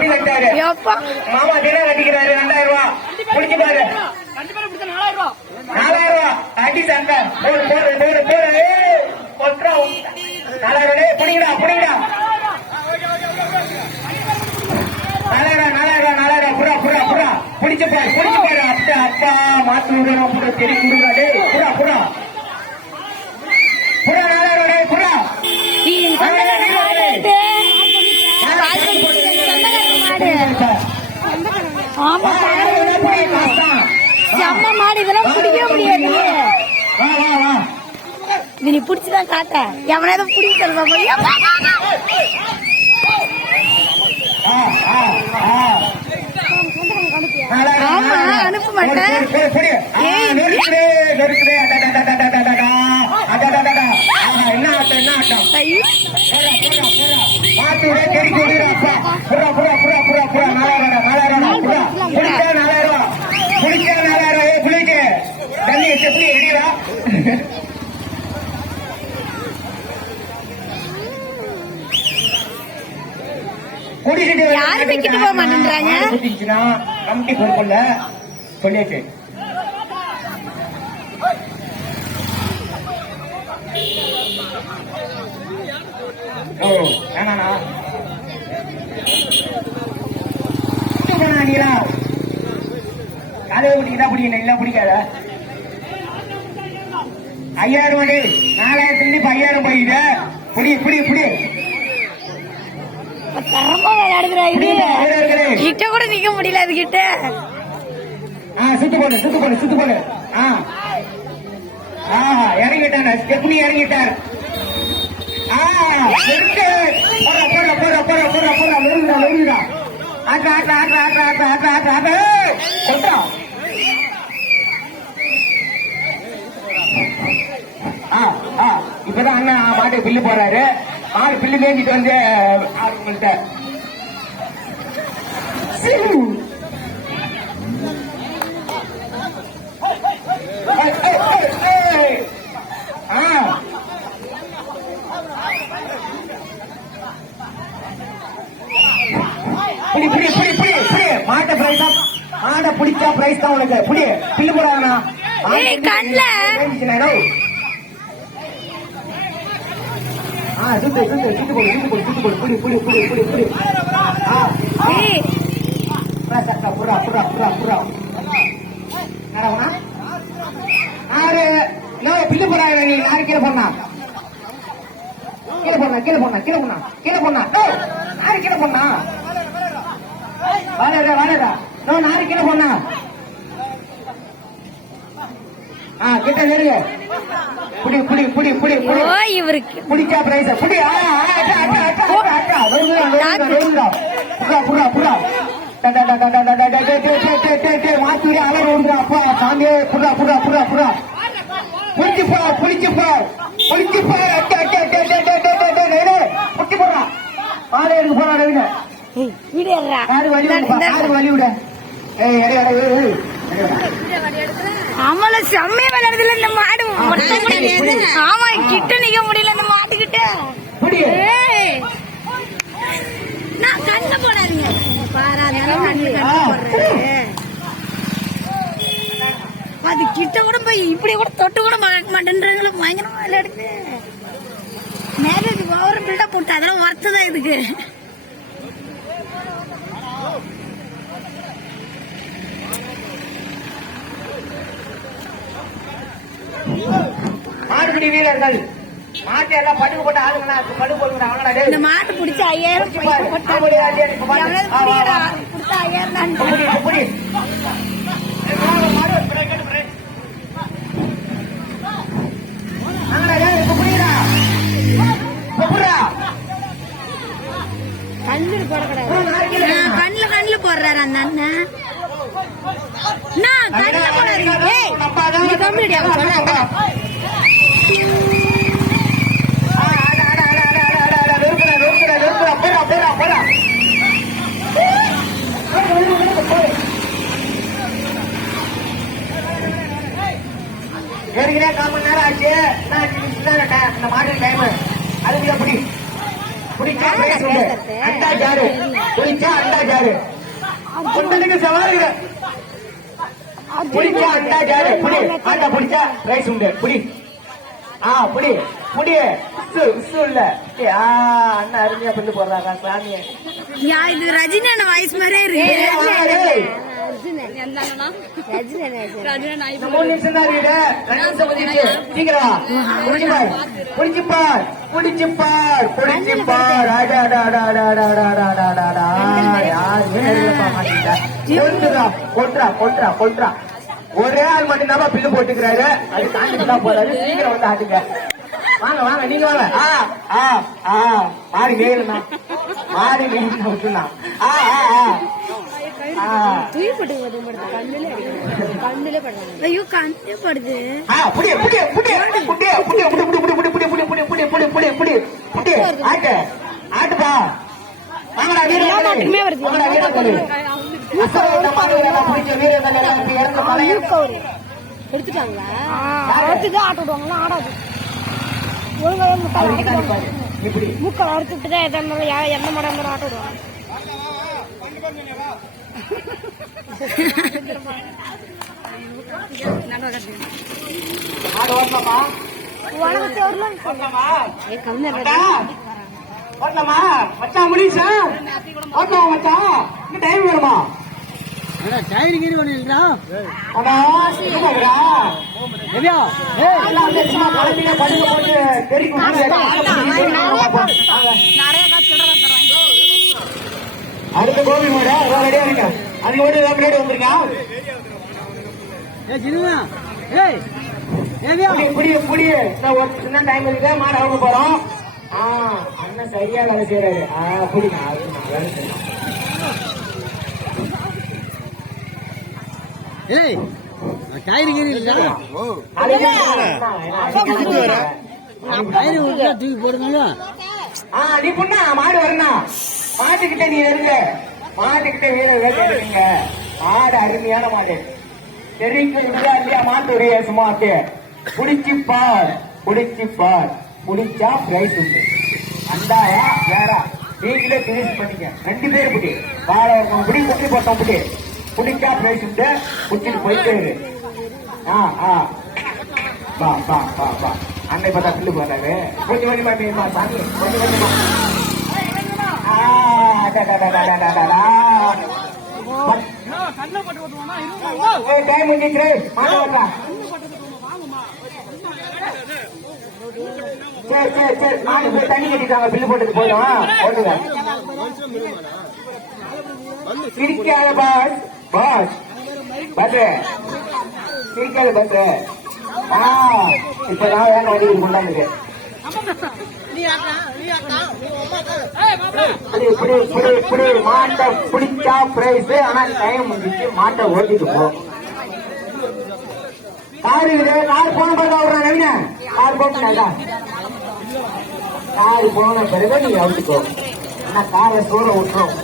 கட்டி வச்சாரு எப்பா? மாமா தினம் கட்டிக்கிறாரு ரெண்டாயிரம் ரூபா பிடிச்சு பாரு. நாலாயிரம் ரூபா அடி சண்டை. போடு போடு போடு போடு. உன்னை. நாலாயிரம் ரூபா ஏய், புடிங்கடா புடிங்கடா. நாலாயிரம் நாலாயிரம் நாலாயிரம் புறா புறா புறா பிடிச்சு பாரு பிடிச்சு பாரு. அப்பா அப்பா மாத்து விடணும் புறா தெரி கொடுங்க ஆமா செம்ம மாடு இதெல்லாம் பிடிக்கவே முடியாது இது நீ பிடிச்சுதான் காட்ட எவனா எதுவும் பிடிக்க சொல்வா போய் அனுப்ப மாட்டேன் என்ன என்ன விக்கிட்டு போக மாட்டேன்றாங்க கமிட்டி சொல்லிட்டு ஓ வேணாண்ணா. நீங்களா காலையை பிடிக்குதா பிடிக்கல இல்லை பிடிக்காத ஐயாயிரம் ரூபாய் நாலாயிரத்தி ஐயாயிரம் போயிட்டு புடி புடி புடி. தரமா விளையாடுதுடா இது. வீரர்களே. கிட்ட கூட நிக்க முடியல அது கிட்ட. ஆ சுத்து போடு சுத்து போடு சுத்து போடு. ஆஹா இறங்கிட்டார். ஸ்டெப்னி இறங்கிட்டார் ஆட்டா ஆட்டா ஆட்டா ஆட்டா ஆட்டா ஆட்டா ஆட்டா ஆட்டா கொட்டா இப்பதான் அண்ணன் மாட்டு பில்லு போறாரு ஆறு பில்லு மேய்ஞ்சிட்டு வந்து உங்கள்கிட்ட மாட்டை பிரைஸ் தான். மாடை பிடிச்சா பிரைஸ் தான் உனக்கு. புடி பில்லு போடாதா கண்ணில் சுத்து, சுத்து, சுத்து போடு, சுத்து போடு, சுத்து போடு. புடி, புடி, புடி, புடி, புடி. ஆ, ஏய், புறா, புறா, புறா, புறா, புறா. என்னடா ஆறு நோ பில்லு போறாங்க நீ யாரு கீழே போனா கீழே போனா கீழே போனா கீழே போனா கீழே போனா நோ யாரு கீழே போனா வாடா வாடா நோ நாரு கீழே போனா ஆ கிட்ட நெருங்க புடி புடி புடி புடி புடி ஓ இவருக்கு புடி ஆ அட்டா அட்டா அட்டா அட்டா வருங்க வருங்க வருங்க புடா புடா புடா டடா டடா டடா டே டே டே டே டே மாத்திரே அலற ஓடுற அப்பா சாமியே புடா புடா புடா புடா புடிச்சு போ புடிச்சு போ புடிச்சு போ அட்டா அட்டா டே டே டே டே டே டே டே புடிச்சு போறா பாலை எடுத்து போறா ரவினா ஏய் வீடியோடா யாரு வலி விடு ஆமால செம்மையா விளையாடுதுல இந்த மாடு. ஆமா கிட்ட நிக்க முடியல இந்த மாட்டு கிட்ட நான் கண்ணு போடாதீங்க. பாரா அதெல்லாம் கண்ணு கண்ணு போடுறாரு அது கிட்ட கூட போய் இப்படி கூட தொட்டு கூட பார்க்க மாட்டேன்றாங்களே பயங்கரமா விளையாடுது. மேரேஜ் ஓவர் பில்டப் போட்டு அதெல்லாம் ஒர்த்து தான் இதுக்கு. கூலி வீரர்கள். மாட்டை இந்த மாட்டு பிடிச்ச ஐயாயிரம் பிடிச்ச ஐயாயிரம் கண்ணு போடுற கண்ணுல கண்ணுல போடுறாரு அந்த அண்ணன் கண்ணுல ஏற்கனவே கால் மணி நேரம் ஆச்சு. நான் அஞ்சு நிமிஷம் தான் இருக்கேன். இந்த மாட்டு டைம் அதுக்குள்ள புடி புடிச்சா பிரைஸ் உண்டு அண்டா ஜாரு. புடிச்சா அண்டா ஜாரு. பொண்ணுக்கு சவாலுங்க புடிச்சா அண்டா ஜாரு. புடி ஆட்டா புடிச்சா ரைஸ் உண்டு. புடி ஆ புடி புடி உசு உசு இல்ல. ஆ அண்ணா அருமையா பண்ணி போடுறாங்க சாமியை. யா இது ரஜினி அண்ணன் வாய்ஸ் மாதிரியே. இருக்கு. புடிச்சுப்பார் புடிச்சுப்பார் புடிச்சுப்பார் கொன்றா கொன்றா கொன்றா கொன்றா ஒரே ஆள் மட்டும் தான் பில்லு போட்டுக்கிறாரு. அது காஞ்சிட்டு தான் போறாரு. சீக்கிரம் வந்து ஆட்டுங்க. வாங்க வாங்க நீங்க வாங்க. ஆ ஆ ஆ. மாறி நேருண்ணா மாறி நேருண்ணா விட்டுனா ஆ ஆ ஆ. தூயப்பட்டு கண்ணுல கண்ணுல படுறாங்க ஐயோ கண்ணு படுது ஆட்டுப்பா வாங்கடா வீரமே வருது எடுத்துட்டாங்களா ஆட்டு விடுவாங்களா ஆடாது ஒழுங்கா முட்டாள் மூக்கள் அறுத்து தான் எந்த எந்த மடம் ஆட்டோடுவாங்க ஓட்டலாமா மச்சான் முடியுச்சா ஓட்டலாம் மச்சான் டைம் வருமா டயர் கீரி பண்ணிருக்கா தெரியும் அடுத்த கோபி மாடு. அதான் ரெடியா இருங்க. அதுக்கு மட்டும் ஏதாவது முன்னாடி வந்துருங்க. புடிய புடிய ஒரு டைம் இருக்கு மாடு அவங்க போறோம். ஆஹ் அண்ணன் சரியா வேலை செய்யறாரு ஆஹ் புடிங்க வேலை செய்யணும் ஏய் டயர் கீரி இல்ல டயர் தூக்கி போடுங்க ஆ நீ பொண்ணா மாடு வரணும் மாட்டுக்கிட்ட நீ இருங்க மாட்டுக்கிட்ட வீரர் இருக்கீங்க ஆடு அருமையான மாடு. தெரிவிக்க இல்லையா இல்லையா மாட்டுடைய சும்மாக்கு. புடிச்சு பார் புடிச்சு பார். புடிச்சா பிரைஸ் உண்டு. அந்தாயா வேறா நீங்களே பிரிஸ் பண்ணிக்க. ரெண்டு பேர் புடி. வாழ ஒருத்தன் புடி குட்டி போட்டோம் புடி. புடிச்சா பிரைஸ் உண்டு புடிச்சிட்டு போயிட்டே இரு. ஆ ஆ. பா பா பா பா அன்னை பார்த்தா பில்லு போறாரு கொஞ்சம் கொஞ்சமா மீமா சாமி கொஞ்சம் கொஞ்சமா டைம் முடிஞ்சிட்டு மாட்டா சரி சரி சரி மாடு போய் தண்ணி கட்டிட்டாங்க பில்லு போட்டுக்கு போயிடும் ஓட்டுங்க சிரிக்காத பாஸ் பாஸ் பத்து சிரிக்காத பத்து ஆ இப்ப நான் வேண்டாம் கொண்டாந்துருக்கேன் மாட்டை பிடிச்சா பிரைஸ் ஆனா டைம் முடிச்சு மாட்டை ஓட்டிட்டு போ. கார் இது? கார் போன பிறகு விடுறேன் நவீன? கார் கார் போன பிறகு நீ அவுத்துக்கோ. ஆனா காரை சூற விட்டுரும்.